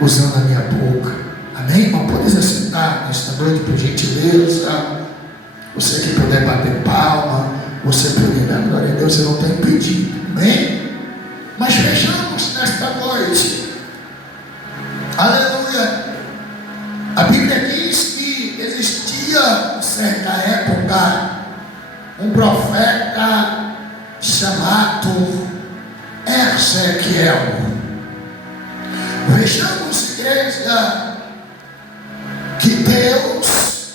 usando a minha boca. Amém, irmão? Pode se sentar nesta noite, por gentileza. Você que puder bater palma, você puder dar glória a Deus, você não está impedido. Amém? Mas fechamos nesta noite. Aleluia. A Bíblia diz que existia, em certa época, um profeta chamado Ezequiel. Vejamos, igreja, que Deus,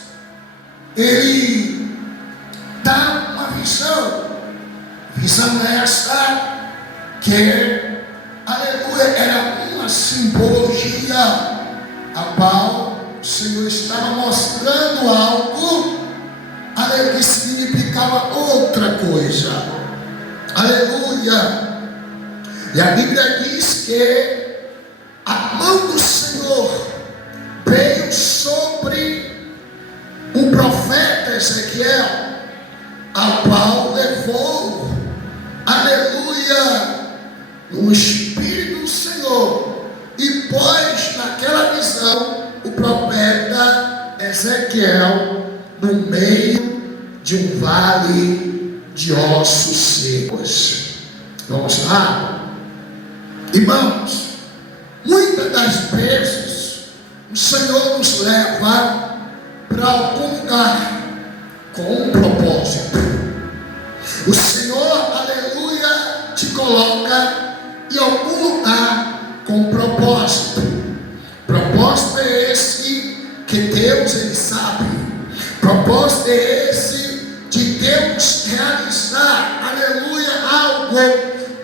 Ele dá uma visão essa que, aleluia, era uma simbologia a qual o Senhor estava mostrando algo, aleluia, que significava outra coisa, aleluia. E a Bíblia diz que a mão do Senhor veio sobre o profeta Ezequiel, ao qual levou, aleluia, o Espírito do Senhor, e pôs naquela visão o profeta Ezequiel no meio de um vale de ossos secos. Vamos lá? Irmãos, muitas das vezes o Senhor nos leva para algum lugar com um propósito. O Senhor, aleluia, te coloca em algum lugar com um propósito. Propósito é esse que Deus, Ele sabe. Propósito é esse de Deus realizar, aleluia, algo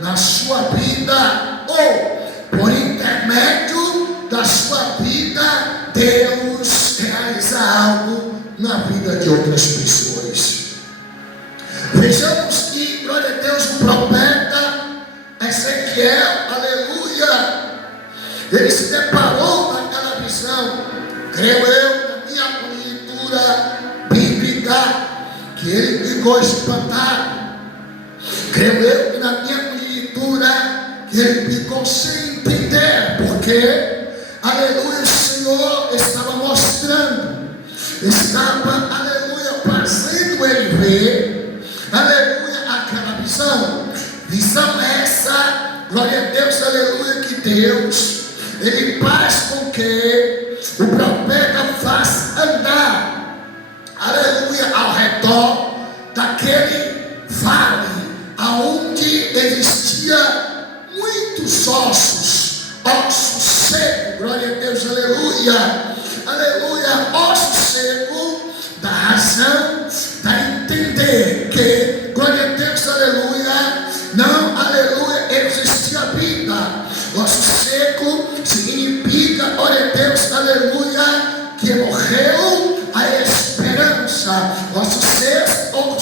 na sua vida, ou por intermédio da sua vida, Deus realiza algo na vida de outras pessoas. Vejamos que, glória a Deus, o profeta Ezequiel, aleluia, ele se deparou naquela visão, creio eu, na minha conjectura bíblica, que ele ficou espantado. Creio eu que na minha conjectura que ele ficou sem entender, porque, aleluia, o Senhor estava mostrando, estava, aleluia, fazendo ele ver, aleluia, aquela visão. Visão essa, glória a Deus, aleluia, que Deus, Ele faz com que o profeta faça andar, aleluia, ao redor daquele vale, aonde existia muitos ossos secos, glória a Deus, aleluia, aleluia, osso seco, da razão, da entender que, glória a Deus, aleluia, não, aleluia, existia vida. Osso seco significa, glória a Deus, aleluia, que morreu a esperança. Osso seco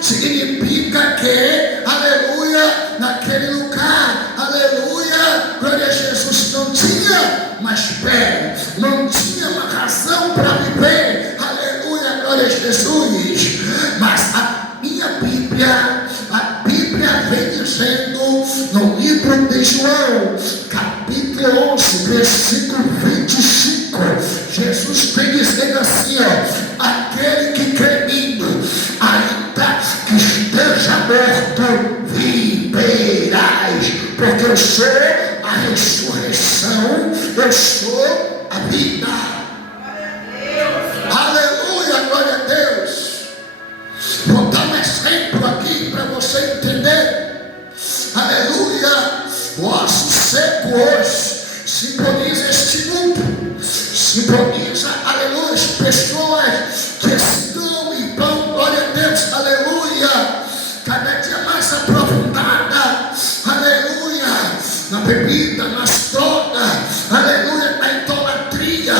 significa que, aleluia, naquele lugar, aleluia, glória a Jesus, não tinha mais fé, não tinha uma razão para viver, aleluia, glória a Jesus. Mas a minha Bíblia, a Bíblia vem dizendo no livro de João, capítulo 11, versículo 25, Jesus vem dizendo assim, ó, aquele que crê em mim, ainda que esteja morto, viverás, porque eu sou a ressurreição, eu sou a vida. Aleluia, glória a Deus. Vou dar um exemplo aqui para você entender. Aleluia. O osso seco hoje simboliza este mundo, simboliza, aleluia, as pessoas que estão e vão, glória a Deus, aleluia, cada dia mais aprofundada, aleluia, na bebida, nas drogas, aleluia, na idolatria.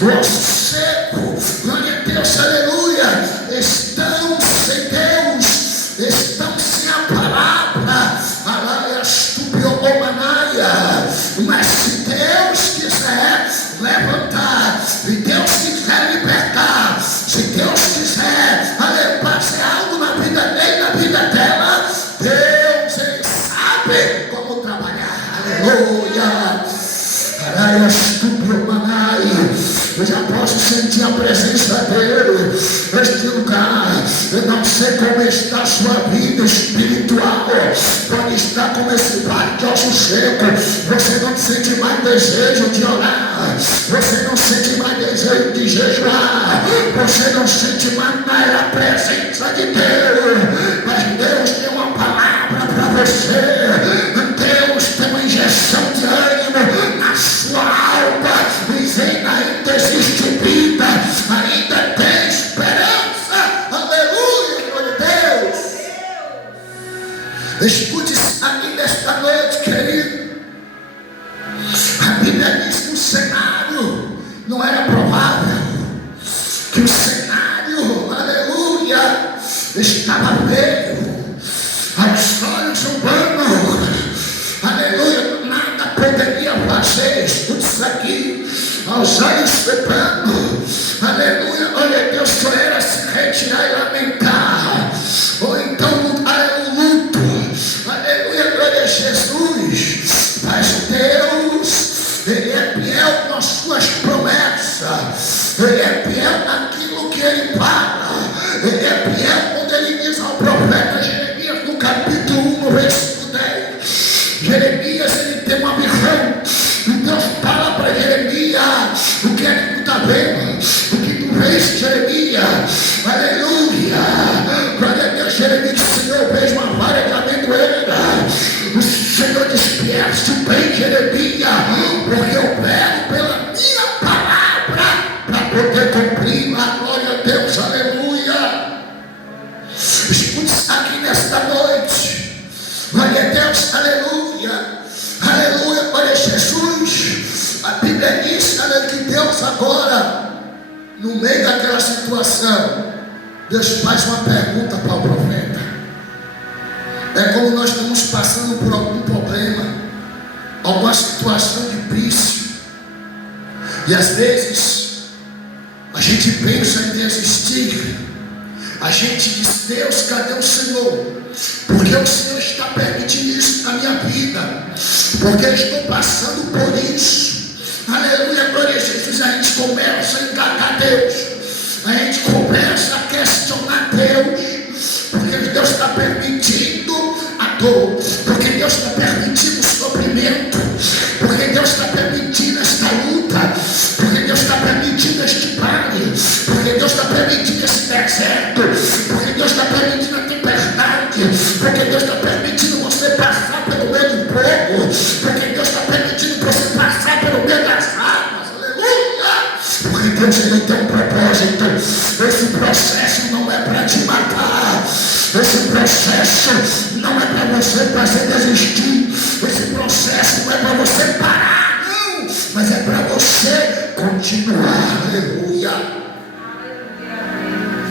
O osso seco, glória a Deus, aleluia, estão sem Deus, estão sem a palavra, aleluia, mas se Deus quiser levantar, se Deus quiser libertar, se Deus quiser fazer algo na vida dele, na vida dela, Deus, Ele sabe como trabalhar. Aleluia. eu já posso sentir a presença dele neste lugar. Eu não sei como está a sua vida espiritual, pode estar como esse vale de ossos secos. Você não sente mais desejo de orar, você não sente mais desejo de jejuar, você não sente mais a presença de Deus. Mas Deus tem uma palavra para você. Deus tem uma injeção de ânimo na sua alma, dizendo: ainda existe vida, ainda tem esperança. Aleluia, glória a Deus. Escute aqui nesta noite, querido. A Bíblia diz que o cenário não era provável, que o cenário, aleluia, estava feio aos olhos humanos, aleluia, nada poderia fazer. Escute isso aqui, aos olhos humanos, aleluia, olha, Deus só era se retirar e lamentar, ou então o luto, aleluia, glória a Jesus. Mas Deus, Ele é fiel nas suas promessas, Ele é fiel naquilo que Ele fala, Ele é fiel quando Ele diz ao profeta Jeremias, no capítulo 1, no versículo 10. Jeremias, ele tem uma visão, e Deus fala para Jeremias: o que é que tu está vendo? O que tu vês, Jeremias? Aleluia, glória a Deus. Jeremias disse: Senhor, eu vejo uma vara de amendoeira. O Senhor desperte bem, Jeremias, porque eu pego pela minha palavra para poder cumprir. A glória a Deus, aleluia. Escute aqui nesta noite, glória a Deus, aleluia, aleluia, glória a Jesus. A Bíblia diz, aleluia, que Deus agora, no meio daquela situação, Deus faz uma pergunta para o profeta. É como nós estamos passando por algum problema, alguma situação difícil, e às vezes a gente pensa em desistir. A gente diz: Deus, cadê o Senhor? Porque o Senhor está permitindo isso na minha vida, porque eu estou passando por isso. Aleluia, glória a Jesus. A gente começa a enganar Deus, a gente começa a questionar Deus, porque Deus está permitindo a dor, porque Deus está permitindo o sofrimento, porque Deus está permitindo esta luta, porque Deus está permitindo este vale, porque Deus está permitindo esse deserto, porque Deus está permitindo a tempestade, porque Deus está permitindo você passar pelo meio do fogo, porque Deus está permitindo você passar pelo meio das águas. Aleluia! Porque Deus, Ele tem um propósito. Esse processo não é para te matar, esse processo não é para você fazer desistir, esse processo não é para você parar, não, mas é para você continuar. Aleluia.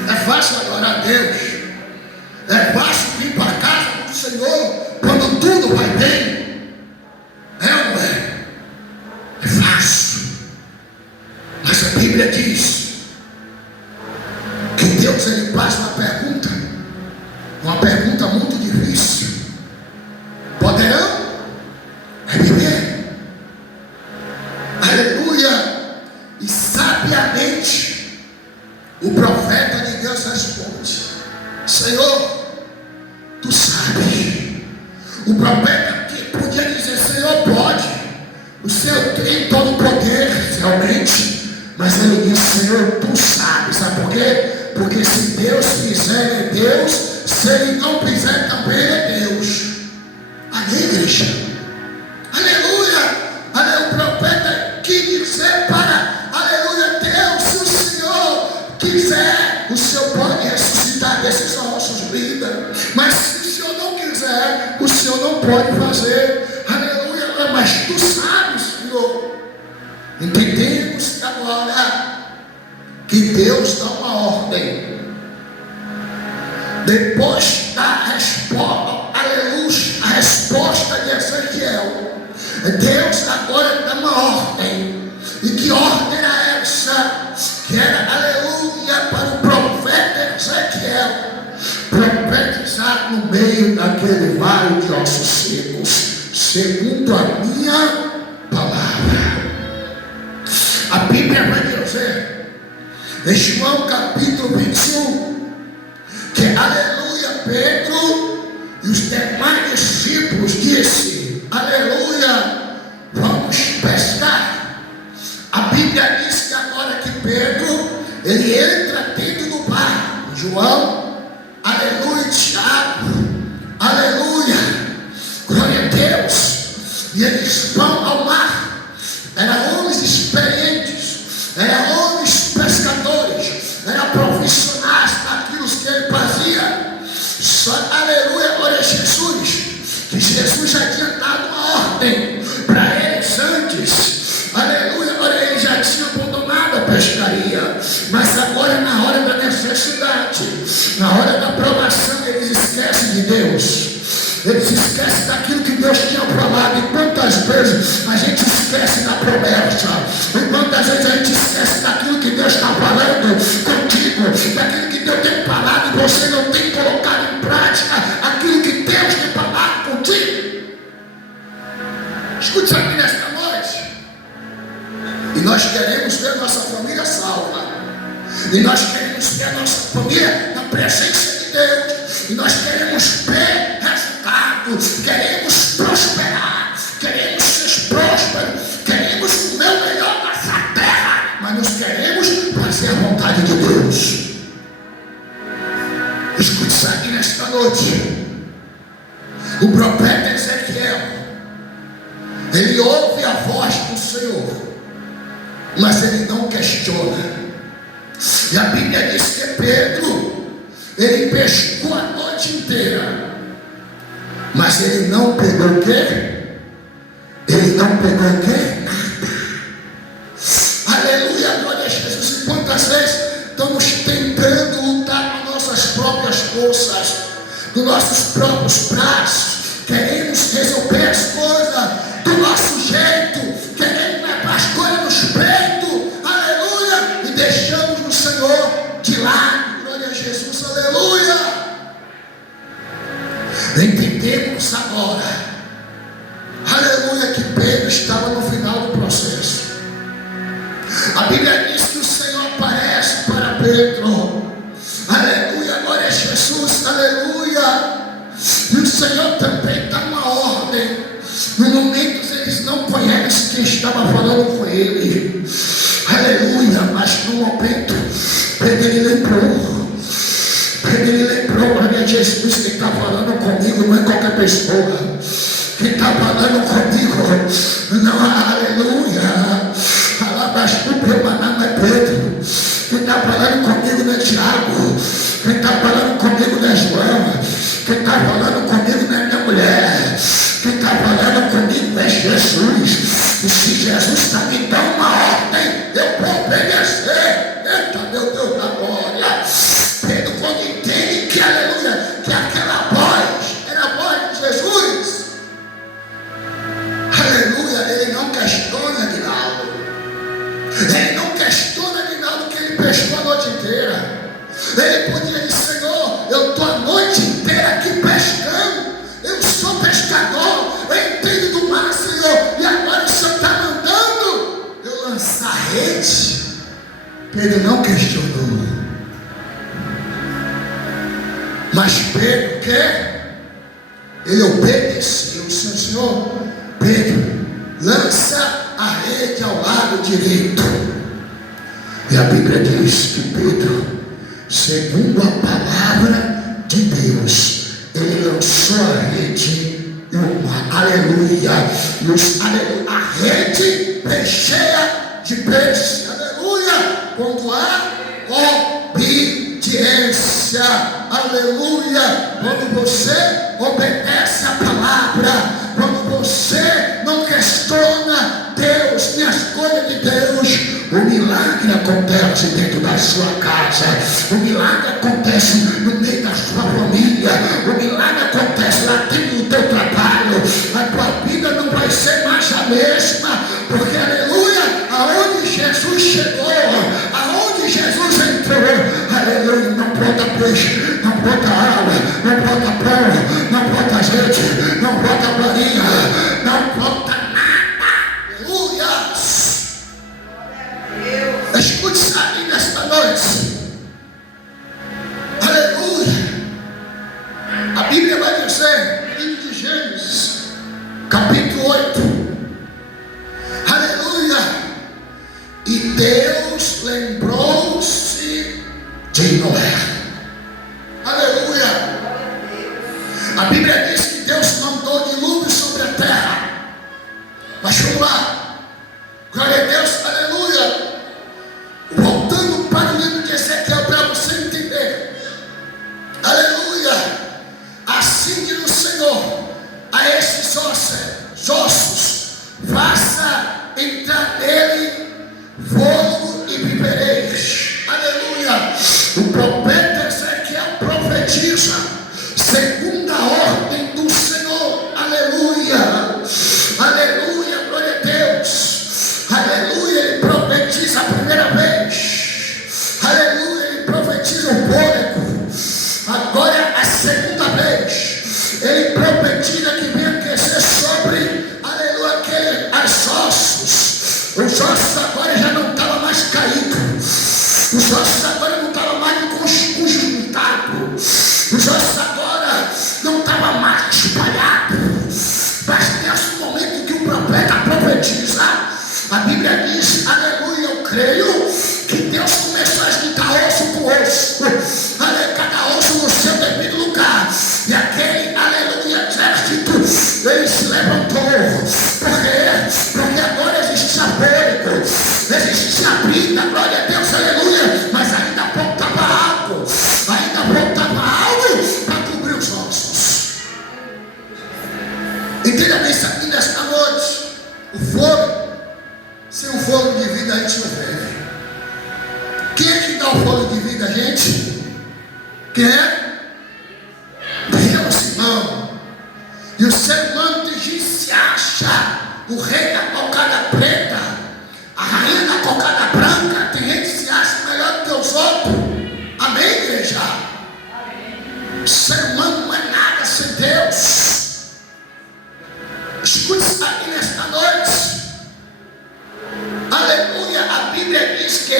É fácil adorar a Deus, é fácil vir para a casa do Senhor quando tudo vai bem, é ou não é? É fácil. Mas a Bíblia diz que Deus, Ele faz uma pergunta muito difícil: poderão reviver? Aleluia. E sabiamente o profeta de Deus responde: Senhor, tu sabes. O profeta que podia dizer: Senhor, pode, o Senhor tem todo o poder, realmente, mas ele disse: Senhor, tu sabes. Sabe por quê? Porque se Deus fizer, é Deus, se Ele não fizer, também é Deus. Amém, igreja? Aleluia. Aleluia. O profeta quis dizer para, aleluia, Deus, se o Senhor quiser, o Senhor pode ressuscitar desses ossos vida, mas se o Senhor não quiser, o Senhor não pode fazer. Aleluia. Mas tu sabes, Senhor. Entendemos agora que Deus dá uma ordem. Depois da resposta, aleluia, a resposta de Ezequiel, Deus agora dá uma ordem. E que ordem era essa? Que era, aleluia, para o profeta Ezequiel profetizar no meio daquele vale de ossos secos, segundo a minha palavra. A Bíblia vai dizer ver em João capítulo 21, que aleluia, Pedro e os demais discípulos disse, aleluia, vamos pescar. A Bíblia diz que agora que Pedro, ele entra dentro do barco, João, aleluia, Tiago, aleluia, glória a Deus, e eles vão ao mar. Eram homens experientes, eram homens pescadores, eram profissionais naquilo que ele fazia. Só, aleluia, glória a Jesus, que Jesus já tinha dado uma ordem para eles antes, aleluia, agora eles já tinham abandonado a pescaria, mas agora na hora da necessidade, na hora da provação, eles esquecem de Deus. Eles esquecem daquilo que Deus tinha falado. E quantas vezes a gente esquece da promessa? E quantas vezes a gente esquece daquilo que Deus está falando contigo? Daquilo que Deus tem falado e você não tem colocado em prática aquilo que Deus tem falado contigo. Escute isso aqui nesta noite. E nós queremos ver nossa família salva. E nós queremos ver a nossa família na presença de Deus. E nós queremos ver resultados, queremos prosperar, queremos ser prósperos, queremos o meu melhor nessa terra, mas nós queremos fazer a vontade de Deus. Escute isso aqui nesta noite. O profeta Ezequiel, ele ouve a voz do Senhor, mas ele não questiona. E a Bíblia diz que Pedro, ele pescou a noite inteira, mas ele não pegou o quê? Ele não pegou o quê? Nada. Aleluia, glória a Jesus. E quantas vezes estamos tentando lutar com nossas próprias forças, com nossos próprios braços, queremos resolver as coisas do nosso jeito, queremos levar as coisas nos peitos, aleluia, e deixamos o Senhor de lado. Jesus, aleluia. Entendemos agora, aleluia, que Pedro estava no final do processo. A Bíblia diz que o Senhor aparece para Pedro, aleluia, glória a Jesus, aleluia. E o Senhor também dá uma ordem. No momento eles não conhecem quem estava falando com ele, aleluia, mas no momento Pedro ele lembrou. Ele lembrou, glória a Jesus, quem está falando comigo não é qualquer pessoa. Quem está falando comigo não é, aleluia, não é Pedro. Quem está falando comigo não é Tiago. Quem está falando comigo não é João. Quem está falando comigo não é minha mulher. Quem está falando comigo é Jesus. E se Jesus está me dando uma ordem, eu vou obedecer. Eita, meu Deus da glória. Pedro, quando entende que, aleluia, que aquela voz era a voz de Jesus, aleluia, ele não questiona Aguinaldo. Ele não questiona Aguinaldo que ele pescou a noite inteira. Ele podia dizer, Senhor, eu estou a noite inteira aqui pescando, eu sou pescador, eu entendo do mar, Senhor, e agora o Senhor está mandando eu lançar a rede. Pedro não questionou. Mas Pedro quer, ele obedeceu o Senhor. Pedro, lança a rede ao lado direito. E a Bíblia diz que Pedro, segundo a palavra de Deus, ele lançou a rede e aleluia, a rede é cheia de peixe, aleluia, quando há obediência, aleluia, quando você obedece a palavra, quando você não questiona Deus nem as coisas de Deus, o milagre acontece dentro da sua casa, o milagre acontece no meio da sua família, o milagre acontece lá dentro do teu trabalho. A tua vida não vai ser mais a mesma, porque aleluia, aonde Jesus chegou, aonde Jesus entrou, aleluia, não bota peixe, não bota água, não bota pão, não bota gente, não bota farinha, não bota nada, aleluia. Escute E Deus lembrou-se de Noé. Aleluia. A Bíblia diz que Deus mandou dilúvio sobre a terra. Mas vamos lá. Glória a Deus, aleluia. Voltando para o livro de Ezequiel para você entender. Aleluia. Assim diz o Senhor a esses ossos, faça entrar nele fogo e vivereis. Aleluia. O profeta Ezequiel profetiza segundo a ordem do Senhor. Aleluia. Aleluia, glória a Deus. Aleluia, ele profetiza a primeira vez. Aleluia, ele profetiza o fôlego. Agora a segunda vez, ele profetiza que vem aquecer sobre, aleluia, as ossos. Os ossos agora já não estavam mais caídos. Os ossos agora não estavam mais conjuntados. Os ossos agora não estavam mais espalhados. Mas nesse momento que o profeta profetiza, a Bíblia diz, aleluia, eu creio que Deus começou a agitar osso por osso. Aleluia, cada osso no seu devido lugar. E aquele, aleluia, exército, ele se levantou. Por quê? Porque agora existe fôlego, existe a vida, glória a Deus, aleluia. Mas ainda faltava algo. Ainda faltava algo para cobrir os ossos. Entenda bem isso aqui nesta noite. O fôlego, sem o fôlego de vida a gente não vive. Quem é que dá o fôlego de vida a gente? Quem é? Deus, irmão. E o ser humano tem gente que se acha o rei da cocada preta, a rainha da cocada branca. Tem gente que se acha melhor do que os outros. Amém, igreja? Amém. O ser humano não é nada sem Deus. Escute isso aqui nesta noite. Aleluia, a Bíblia diz que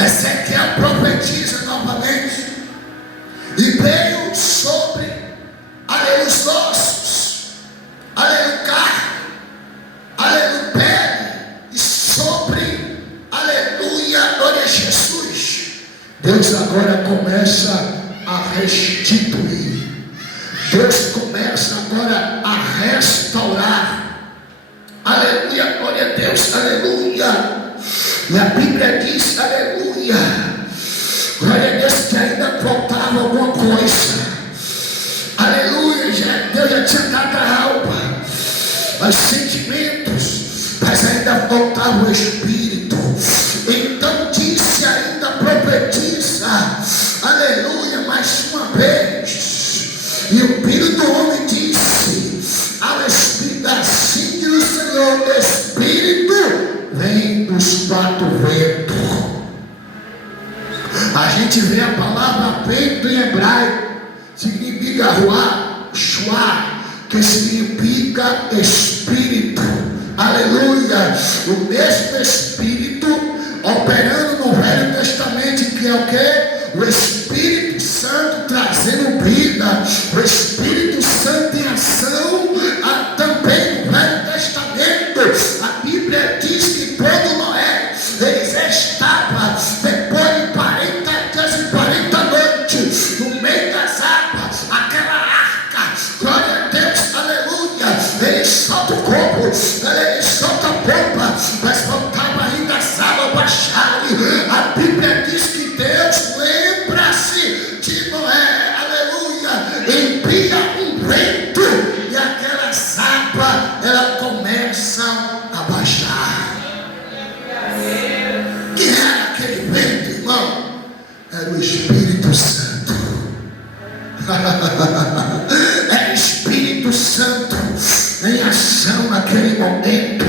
Ezequiel profetiza novamente. E veio sobre, aleluia, os ossos, aleluia, carne, aleluia, pele, e sobre, aleluia, glória a Jesus. Deus agora começa a restituir. Deus começa agora a restaurar. Aleluia, glória a Deus, aleluia. E a Bíblia diz, aleluia, glória a Deus, que ainda faltava alguma coisa. Aleluia, Deus já tinha dado a alma, os sentimentos, mas ainda faltava o Espírito. Então disse, ainda profetiza, aleluia, mais uma vez. E o Filho do Homem disse ao Espírito, assim diz o Senhor, Espírito vem dos quatro ventos. A gente vê a palavra vento em hebraico, significa ruá, shuá, que significa Espírito. Aleluia. O mesmo Espírito operando no Velho Testamento, que é o que? O Espírito Santo trazendo vida. O Espírito Santo em ação também no Velho Testamento. A Bíblia diz que quando Noé, ele já estava depois de 40 dias e 40 noites no meio das águas, aquela arca, glória a Deus, aleluia, ele solta o corpo, ele solta a pompa, mas faltava ainda as águas baixarem. A Bíblia diz que Deus lembra-se de Noé, aleluia, envia um vento e aquelas águas, elas começam a baixar. Quem era aquele vento, irmão? Era o Espírito Santo. Era o Espírito Santo em ação naquele momento.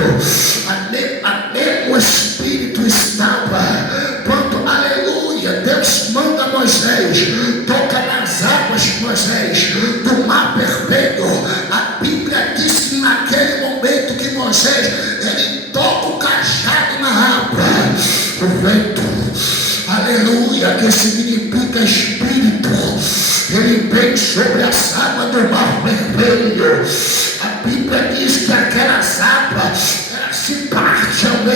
O Espírito estava quando, aleluia, Deus manda Moisés, toca nas águas, Moisés, do mar vermelho. A Bíblia diz que naquele momento que Moisés, ele toca o cajado na água, o vento, aleluia, que significa Espírito, ele vem sobre as águas do mar vermelho. A Bíblia diz que aquelas águas, elas se partem ao meio.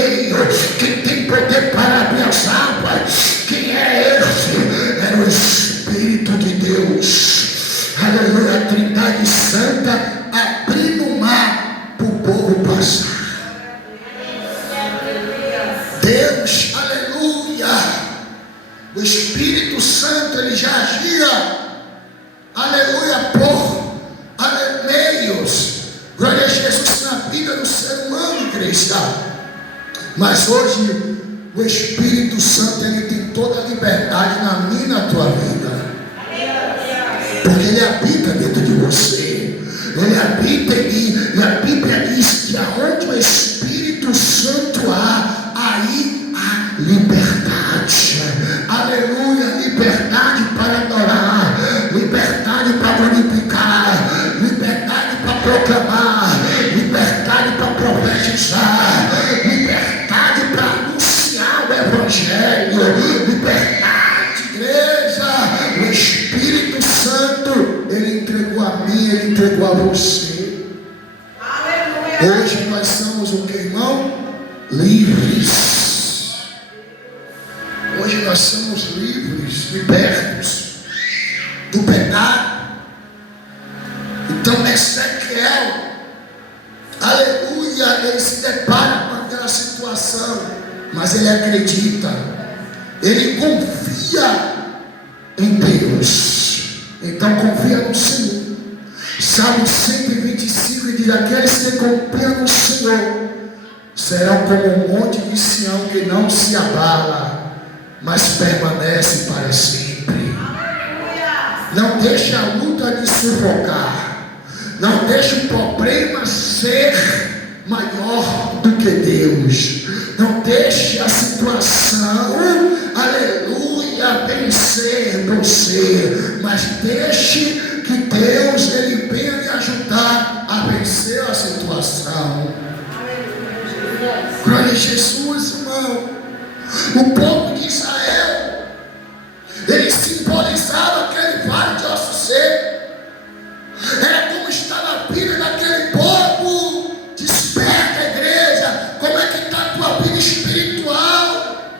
igreja. Mas hoje o Espírito Santo, ele tem toda a liberdade na minha e na tua vida, porque ele habita dentro de você, ele habita em mim. E a Bíblia diz que aonde o Espírito Santo há, aí há liberdade. Aleluia, liberdade para adorar, liberdade para glorificar, liberdade para proclamar, liberdade para profetizar, liberdade para anunciar o Evangelho, liberdade, igreja. O Espírito Santo, ele entregou a mim, ele entregou a você. Aleluia. Hoje nós somos o que, irmão? Livres. Hoje nós somos livres, libertos do pecado. Então Ezequiel, aleluia, ele se depara com aquela situação, mas ele acredita, ele confia em Deus. Então confia no Senhor. Salmo 125 diz: aqueles que confiam no Senhor serão como um monte de Sião que não se abala, mas permanece para sempre. Não deixe a luta lhe sufocar. Não deixe o problema ser maior do que Deus. Não deixe a situação, aleluia, vencer você. Mas deixe que Deus, ele venha lhe ajudar a vencer a situação. Glória a Jesus, irmão. O povo de Israel, ele simbolizava aquele vale de ossos secos. Era como estava a vida daquele povo. Desperta, igreja. Como é que está a tua vida espiritual?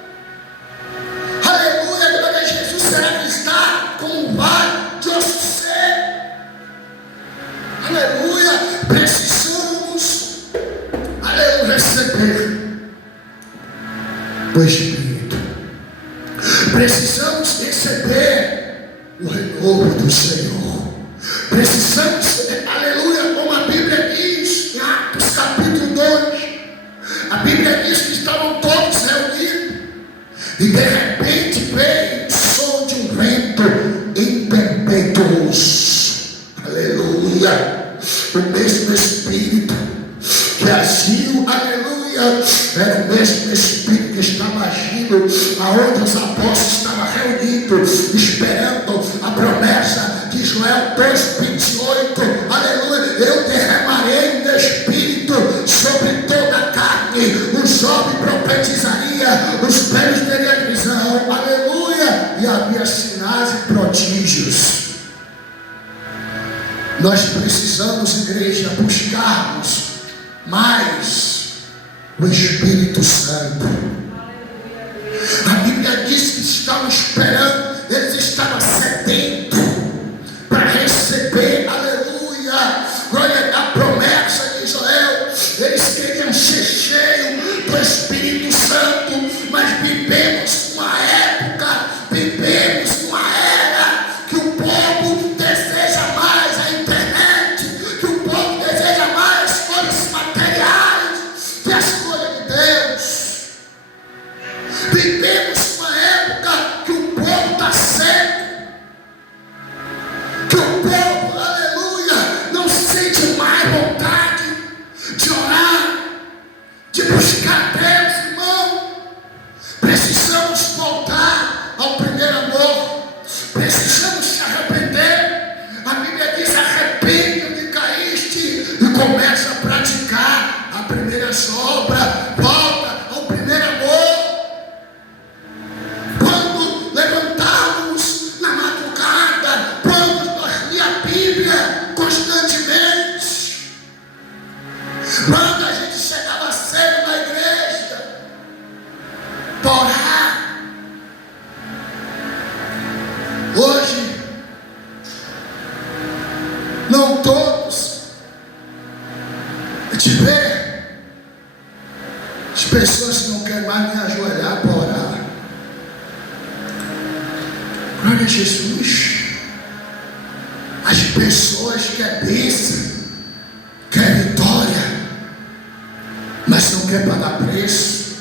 Aleluia, glória a Jesus. Será que está como um vale de ossos secos? Aleluia. Precisamos, aleluia, receber o Espírito. Precisamos receber o renovo do Senhor. Precisamos, aleluia, como a Bíblia diz em Atos capítulo 2, a Bíblia diz que estavam todos reunidos e de repente veio o som de um vento impetuoso. Aleluia. O mesmo Espírito que agiu, aleluia, era o mesmo Espírito que estava agindo aonde os apóstolos estavam reunidos, esperando a promessa de Joel 2:28. Aleluia. Eu derramarei meu Espírito sobre toda a carne. O jovem profetizaria, os velhos teriam visão. Aleluia. E havia sinais e prodígios. Nós precisamos, igreja, buscarmos mais o Espírito Santo. A Bíblia diz que estavam esperando, eles estavam sedentos para receber, aleluia, glória, a promessa de Joel. Eles queriam ser cheios do Espírito Santo, mas vivemos uma época, vivemos uma era que o povo deseja mais a internet, que o povo deseja mais coisas materiais que as coisas de Deus. Vivemos uma época que o povo está seco, que o povo, aleluia, não sente mais vontade de orar, de buscar Deus, irmão. Precisamos voltar ao primeiro amor. Precisamos se arrepender. A Bíblia diz: arrepende de caíste e começa a praticar a primeira obra. Volta ao primeiro amor. Quando levantamos na madrugada, quando nós lemos a Bíblia constantemente, quando a gente chegava cedo na igreja para orar. Hoje, não todos, a gente vê as pessoas que não querem mais nem ajoelhar para orar. Glória a Jesus. As pessoas querem bênção, querem vitória, mas mas não quer pagar preço.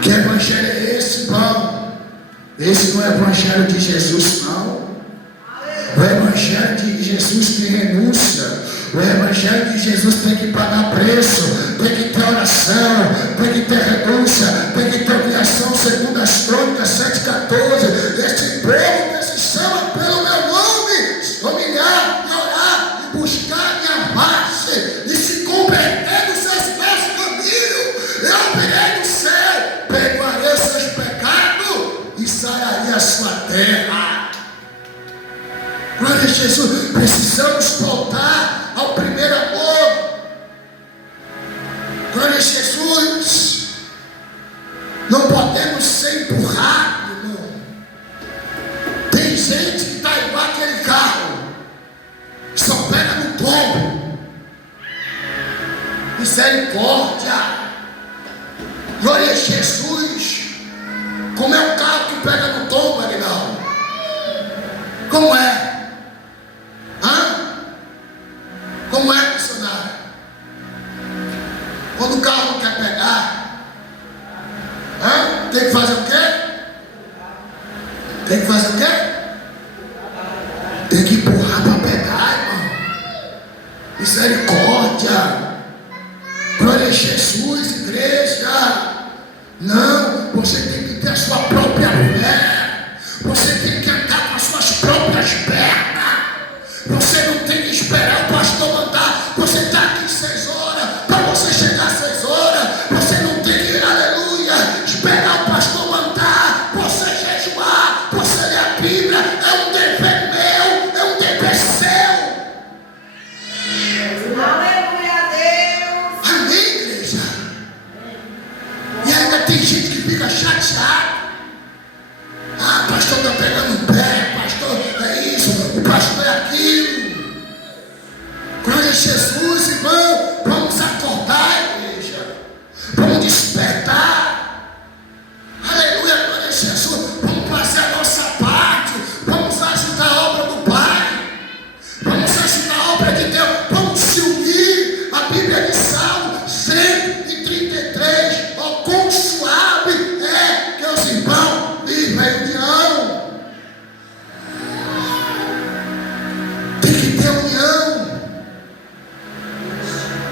Que evangelho é esse, irmão? Esse não é o evangelho de Jesus, não. O evangelho de Jesus tem renúncia. O evangelho de Jesus tem que pagar preço, tem que ter oração, tem que ter renúncia, tem que ter humilhação, segundo as Crônicas 7,14. Este povo que se chama pelo meu nome, se humilhar e orar e buscar minha face e se converter dos seus maus caminhos, eu virei do céu, perdoarei os seus pecados e sararei a sua terra. Glória a Jesus. Precisamos voltar ao primeiro amor. Glória a Jesus. Não podemos ser empurrados, irmão. Tem gente que está igual aquele carro, só pega no tombo. Misericórdia. Glória a Jesus. Como é o carro que pega no tombo, Aguinaldo? Como é? Como é, missionário? Quando o carro não quer pegar, tem que fazer o quê? Tem que fazer o quê? Tem que empurrar para pegar, irmão. Misericórdia. Glória a Jesus, igreja. Não, você tem que ter a sua própria fé. Você tem que andar com as suas próprias pernas. Você não tem que esperar o pastor mandar. Você está aqui 6 horas, para você chegar às 6 horas. Você não tem que ir, aleluia, esperar o pastor mandar. Você jejuar, você ler a Bíblia. É um dever meu, é um dever seu. Aleluia a Deus. Amém, igreja? E ainda tem gente que fica chateada. Pastor está pegando o pé, pastor é isso, o pastor é aquilo. Glória a Jesus, irmão. Vamos acordar, igreja. Vamos despertar. Aleluia, glória a Jesus. Vamos fazer a nossa parte. Vamos ajudar a obra do Pai. Vamos ajudar a obra de Deus. Vamos se unir. A Bíblia de Salmo 133. Ó, quão suave é que os irmãos vivem em união. Tem que ter união.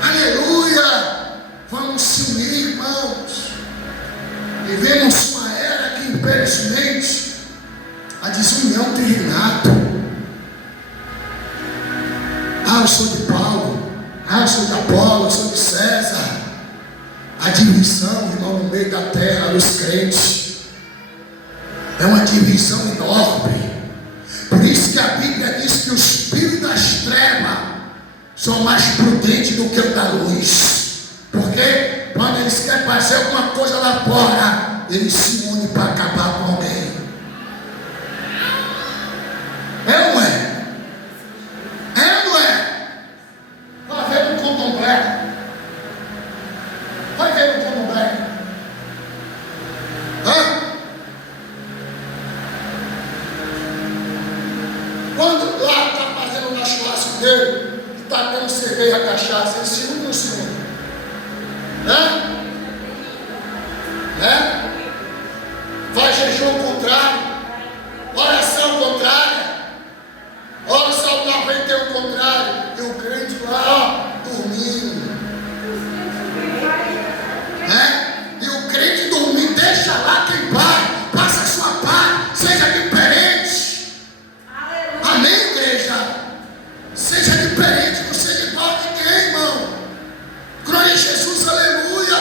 Aleluia. Vamos se unir, irmãos. Vivemos uma era que, infelizmente, a desunião tem reinado. Eu sou de Paulo. Eu sou de Apolo. Eu sou de César. A divisão, irmão, no meio da terra dos crentes é uma divisão enorme. Por isso que a Bíblia diz que os espíritos das trevas são mais prudentes do que o da luz. Porque quando eles querem fazer alguma coisa lá fora, eles se unem para acabar com alguém. É ou é? É ou não é? Vai ver no candomblé. Vai ver no candomblé. Quando lá está fazendo na churrasco dele, está tendo cerveja, cachaça, ele se une ou não se une? Faz jejum contrário, oração contrária, oração lá vem ter o contrário, e o crente lá, dormindo. E o crente dormindo, deixa lá quem vai, passa a sua parte, seja diferente. Amém, igreja? Seja diferente, não seja igual a ninguém, irmão. Glória a Jesus, aleluia.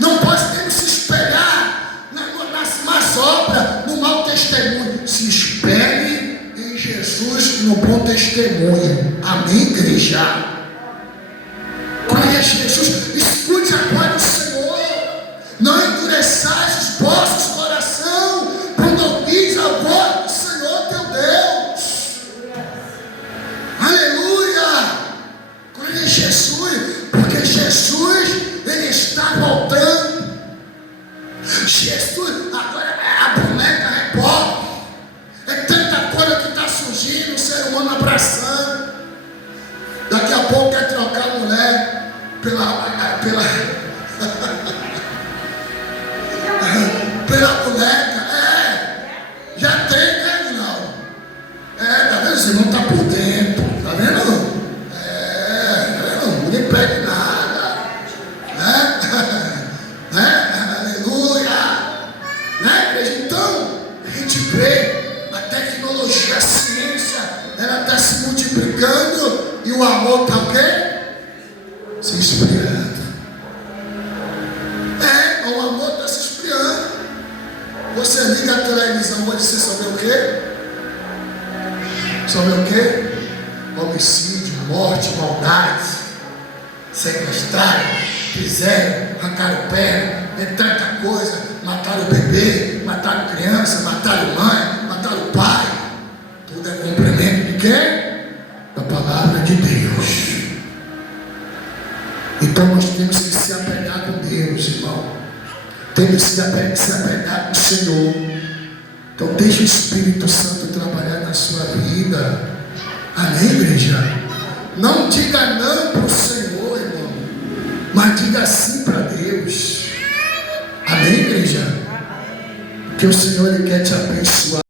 Não podemos se espelhar nas más obras, no mau testemunho. Se espelhe em Jesus no bom testemunho. Amém, igreja? Glória a Jesus. Escute a voz do Senhor. Não endureçais os vossos corações quando ouvis a voz do Senhor teu Deus. Aleluia. Glória a Jesus. Porque Jesus, Ele está voltando. Jesus agora é a boneca rebote. É tanta coisa que está surgindo, o ser humano abraçando. Daqui a pouco quer trocar a mulher pela pela boneca. Já tem, né, Ginaldo? Tá vendo? Você não está por dentro. Tá vendo? Tá vendo? Ninguém pede nada. Aleluia. Né, igreja? Então, a gente vê a tecnologia, a ciência, ela está se multiplicando e o amor está o quê? Se esfriando. O amor está se esfriando. Você liga a televisão hoje, você sabe o quê? Sabe o quê? Homicídio, morte, maldade, sequestraram, fizeram, arrancaram o pé, tanta coisa, mataram o bebê, mataram criança, mataram mãe, mataram pai. Tudo é cumprimento de quem? Da palavra de Deus. Então nós temos que se apegar com Deus, irmão. Temos que se apegar com o Senhor. Então deixa o Espírito Santo trabalhar na sua vida. Amém, igreja? Não diga não para o Senhor, irmão, mas diga sim para Deus. Amém, igreja? Porque o Senhor, Ele quer te abençoar.